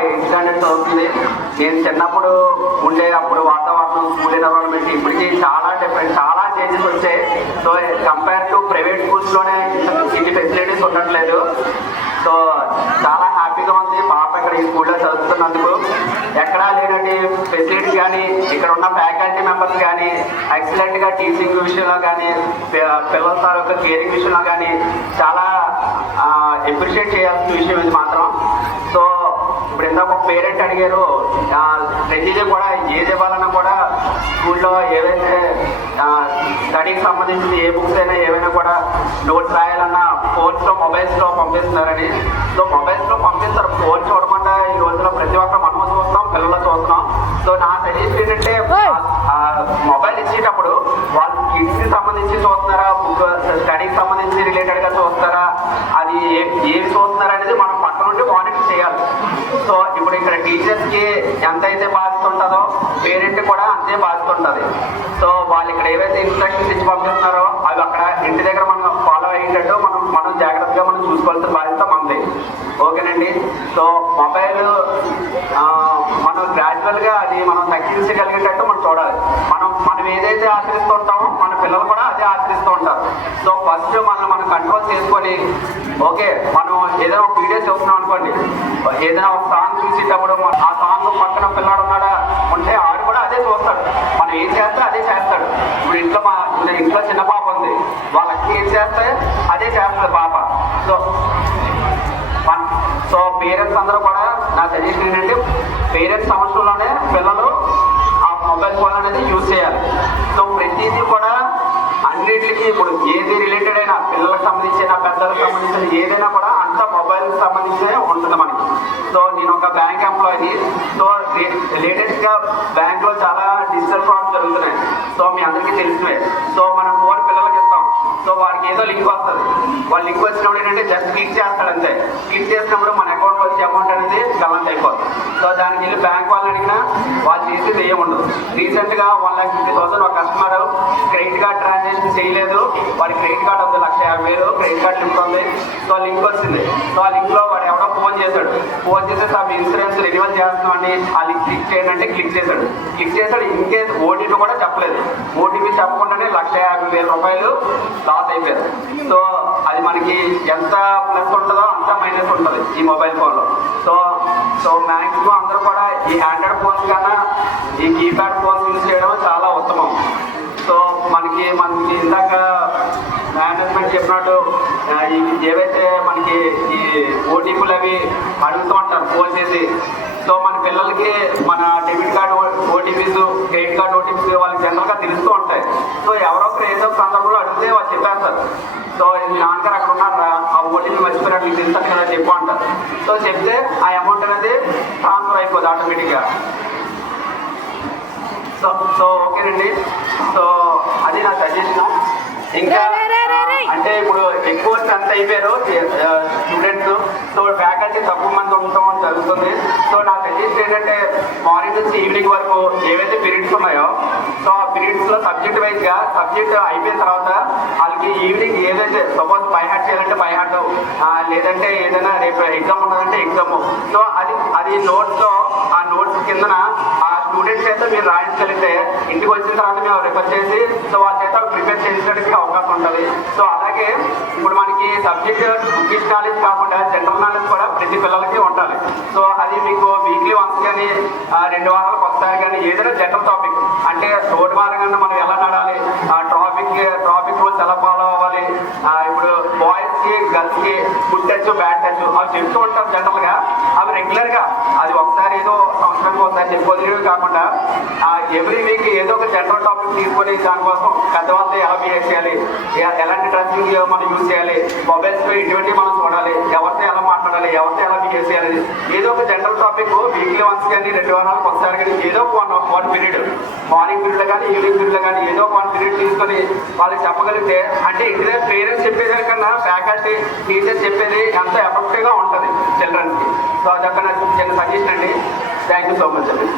8th standard చదువుతుంది. నేను చిన్నప్పుడు ఉండే అప్పుడు వాతావరణం, స్కూల్ ఎన్విరాన్మెంట్ ఇప్పటికీ చాలా డిఫరెంట్, చాలా చేంజెస్ వచ్చాయి. సో కంపేర్ టు ప్రైవేట్ స్కూల్స్లోనే ఇన్ని ఫెసిలిటీస్ ఉండట్లేదు. సో చాలా హ్యాపీగా ఉంది పాప ఇక్కడ ఈ స్కూల్లో చదువుతున్నందుకు. ఎక్కడా లేనటువంటి ఫెసిలిటీస్ కానీ, ఇక్కడ ఉన్న ఫ్యాకల్టీ మెంబర్స్ కానీ ఎక్సలెంట్గా టీచింగ్ విషయంలో కానీ, పిల్లల తాలూకా కేరింగ్ విషయంలో కానీ చాలా అప్రిషియేట్ చేయాల్సిన విషయం ఇది మాత్రం. సో ఇప్పుడు ఇందాక ఒక పేరెంట్ అడిగారు, ప్రతిదీ కూడా ఏది ఇవ్వాలన్నా కూడా స్కూల్లో ఏవైతే స్టడీకి సంబంధించిన ఏ బుక్స్ అయినా ఏవైనా కూడా నోట్స్ రాయాలన్నా ఫోన్స్లో, మొబైల్స్లో పంపిస్తున్నారని. సో మొబైల్స్లో పంపిస్తారు, ఫోన్ చూడకుండా ఈ రోజులో ప్రతి ఒక్క మనము చూస్తాం, పిల్లలు చూస్తున్నాం. సో నా సజెషన్ ఏంటంటే మొబైల్ ఇచ్చేటప్పుడు వాళ్ళు కిడ్స్కి సంబంధించి చూస్తున్నారా, బుక్ స్టడీకి సంబంధించి రిలేటెడ్గా చూస్తారా, అది ఏమి చూస్తున్నారా అనేది మనం పక్క నుండి మానిటర్ చేయాలి. సో ఇప్పుడు ఇక్కడ టీచర్స్కి ఎంతైతే బాధ్యత ఉంటుందో పేరెంట్ కూడా అంతే బాధ్యత ఉంటుంది. సో వాళ్ళు ఇక్కడ ఏవైతే ఇన్స్ట్రక్షన్స్ ఇచ్చి పంపిస్తున్నారో అవి అక్కడ ఇంటి దగ్గర మనం ఫాలో అయ్యేటట్టు మనం జాగ్రత్తగా మనం చూసుకోవాల్సిన బాధ్యత మనది. ఓకేనండి. సో మొబైల్ మనం గ్రాడ్యువల్గా అది మనం తగ్గించగలిగేటట్టు మనం చూడాలి. మనం ఏదైతే ఆచరిస్తూ ఉంటామో మన పిల్లలు కూడా అదే ఆచరిస్తూ ఉంటారు. సో ఫస్ట్ మనం కంట్రోల్ చేసుకొని, ఓకే మనం ఏదైనా ఒక వీడియో చూస్తున్నాం అనుకోండి, ఏదైనా ఒక సాంగ్ చూసేటప్పుడు ఆ సాంగ్ పక్కన పిల్లాడు ఉన్నాడా ఉంటే ఆడు కూడా అదే చూస్తాడు. మనం ఏం చేస్తే అదే చేస్తాడు. ఇప్పుడు ఇంట్లో చిన్న పాప ఉంది, వాళ్ళకి ఏం చేస్తే అదే చేస్తుంది పాప. సో పేరెంట్స్ అందరూ కూడా నా సజెషన్ ఏంటంటే పేరెంట్స్ సంవత్సరంలోనే పిల్లలు ఆ మొబైల్ ఫోన్ అనేది యూజ్ చేయాలి. సో ప్రతిదీ కూడా అన్నింటికి ఇప్పుడు ఏది రిలేటెడ్ అయినా పిల్లలకు సంబంధించిన, పెద్దలకు సంబంధించిన ఏదైనా కూడా అంతా మొబైల్కి సంబంధించే ఉంటుంది మనకి. సో నేను ఒక బ్యాంక్ ఎంప్లాయీ. సో లేటెస్ట్గా బ్యాంక్లో చాలా డిజిటల్ ఫ్రాడ్స్ జరుగుతున్నాయి. సో మీ అందరికీ తెలిసినవే. సో మనం ఫోన్ పిల్లలకి ఇస్తాం. సో వాడికి ఏదో లింక్ వస్తుంది. వాళ్ళు లింక్ వచ్చినప్పుడు ఏంటంటే జస్ట్ క్లిక్ చేస్తాడు అంతే. క్లిక్ చేసినప్పుడు మన అకౌంట్లో వచ్చే అమౌంట్ అనేది గల్లంత అయిపోతుంది. సో దానికి వెళ్ళి బ్యాంక్ వాళ్ళని అడిగినా వాళ్ళు చేసేది ఏముండదు. రీసెంట్గా 1,50,000 ఒక కస్టమర్ క్రెడిట్ కార్డ్ ట్రాన్సాక్షన్ చేయలేదు, వాడి క్రెడిట్ కార్డ్ ఉంది 1,50,000 క్రెడిట్ కార్డ్ లింక్ ఉంది. సో లింక్ వచ్చింది. సో ఆ లింక్లో వాడు ఎవడో ఫోన్ చేశాడు. ఫోన్ చేసేసి ఆ ఇన్సూరెన్స్ రెన్యువల్ చేస్తున్నామండి, ఆ లింక్ క్లిక్ చేయండి అంటే క్లిక్ చేశాడు. ఇంకేస్ ఓటీపీ కూడా చెప్పలేదు. ఓటీపీ చెప్పకుండానే 1,50,000 రూపాయలు లాస్ అయిపోయారు. సో అది మనకి ఎంత ప్లస్ ఉంటుందో అంత మైనస్ ఉంటుంది ఈ మొబైల్ ఫోన్లో. సో మ్యాక్సిమం అందరూ కూడా ఈ ఆండ్రాయిడ్ ఫోన్స్ కన్నా ఈ కీప్యాడ్ ఫోన్స్ యూజ్ చేయడం చాలా ఉత్తమం. సో మనకి ఇందాక మేనేజ్మెంట్ చెప్పినట్టు ఏవైతే మనకి ఈ ఓటీపీలు అవి అడుగుతూ ఉంటారు ఫోన్ చేసి. సో మన పిల్లలకి మన debit card OTPs, credit card OTPs వాళ్ళకి జనరల్గా తెలుస్తూ ఉంటాయి. సో ఎవరొకరు ఏదో సందర్భంలో అడిగితే వాళ్ళు చెప్పేస్తారు. సో నాన్నగారు అక్కడ ఉన్నారా, ఆ ఓటీపీ మర్చిపోయినట్టు మీకు తెలుసు కదా చెప్పు అంటారు. సో చెప్తే ఆ అమౌంట్ అనేది ట్రాన్స్ఫర్ అయిపోతుంది ఆటోమేటిక్గా. సో ఓకేనండి. సో అది నా సజెషన్. ఇంకా అంటే ఇప్పుడు ఎక్కువ స్ట్రెంత్ అయిపోయారు స్టూడెంట్స్. సో ఫ్యాకల్టీ తక్కువ మంది ఉండటం జరుగుతుంది. సో నా సజెషన్ ఏంటంటే మార్నింగ్ నుంచి ఈవినింగ్ వరకు ఏవైతే పీరియడ్స్ ఉన్నాయో సో ఆ పీరియడ్స్లో సబ్జెక్ట్ వైజ్గా సబ్జెక్ట్ అయిపోయిన తర్వాత వాళ్ళకి ఈవినింగ్ ఏదైతే సపోజ్ బై హార్ట్ చేయాలంటే బై హార్ట్, లేదంటే ఏదైనా రేపు ఎగ్జామ్ ఉన్నదంటే ఎగ్జామ్. సో అది నోట్స్లో ఆ నోట్స్ కిందన ఆ స్టూడెంట్స్ చేత మీరు రాయించగలిగితే ఇంటికి వచ్చిన తర్వాత మేము రిఫర్ చేసి సో వాళ్ళ చేత ప్రిపేర్ చేయించడానికి అవకాశం ఉంటుంది. సో అలాగే ఇప్పుడు మనకి సబ్జెక్ట్ బుకిష్ నాలెడ్జ్ కాకుండా జనరల్ నాలెడ్జ్ కూడా ప్రతి పిల్లలకి ఉండాలి. సో అది మీకు వీక్లీ వన్స్ కానీ 2 వారాలకు ఒకసారి కానీ ఏదైనా జనరల్ టాపిక్ అంటే రోడ్డు మార్గంగా మనం ఎలా నడాలి, ట్రాఫిక్ రూల్స్ ఎలా ఫాలో అవ్వాలి, ఇప్పుడు బాయ్స్కి గర్ల్స్కి గుడ్ టచ్ బ్యాడ్ టచ్ అవి చెప్తూ ఉంటాం జనరల్గా. అవి రెగ్యులర్గా అది ఒకసారి ఏదో సంవత్సరానికి ఒకసారి చెప్పుకోలేవి కాకుండా ఎవ్రీ వీక్ ఏదో ఒక జనరల్ టాపిక్ తీసుకొని దానికోసం పెద్దవాళ్ళతో ఎలా బిహేవ్ చేయాలి, ఎలాంటి డ్రెస్సింగ్ మనం యూజ్ చేయాలి, మొబైల్స్లో ఇటువంటి మనం చూడాలి, ఎవరితో ఎలా మాట్లాడాలి, ఎవరితో ఎలా బిహేవ్ చేయాలి, ఏదో ఒక జనరల్ టాపిక్ వీక్లీ వన్స్ కానీ 2 వారాలకు ఒకసారి కానీ ఏదో ఒక 1 పీరియడ్ మార్నింగ్ పీరియడ్ కానీ ఈవినింగ్ పీరియడ్ కానీ ఏదో ఒక 1 పీరియడ్ తీసుకొని వాళ్ళకి చెప్పగలిగితే అంటే ఇంటి దగ్గర పేరెంట్స్ చెప్పేది కన్నా ఫ్యాకల్టీ టీచర్స్ చెప్పేది ఎంత ఎఫెక్టివ్గా ఉంటుంది చిల్డ్రన్స్కి. సో అదొక నా చిన్న సజెషన్ అండి. థ్యాంక్ యూ సో మచ్ అండి.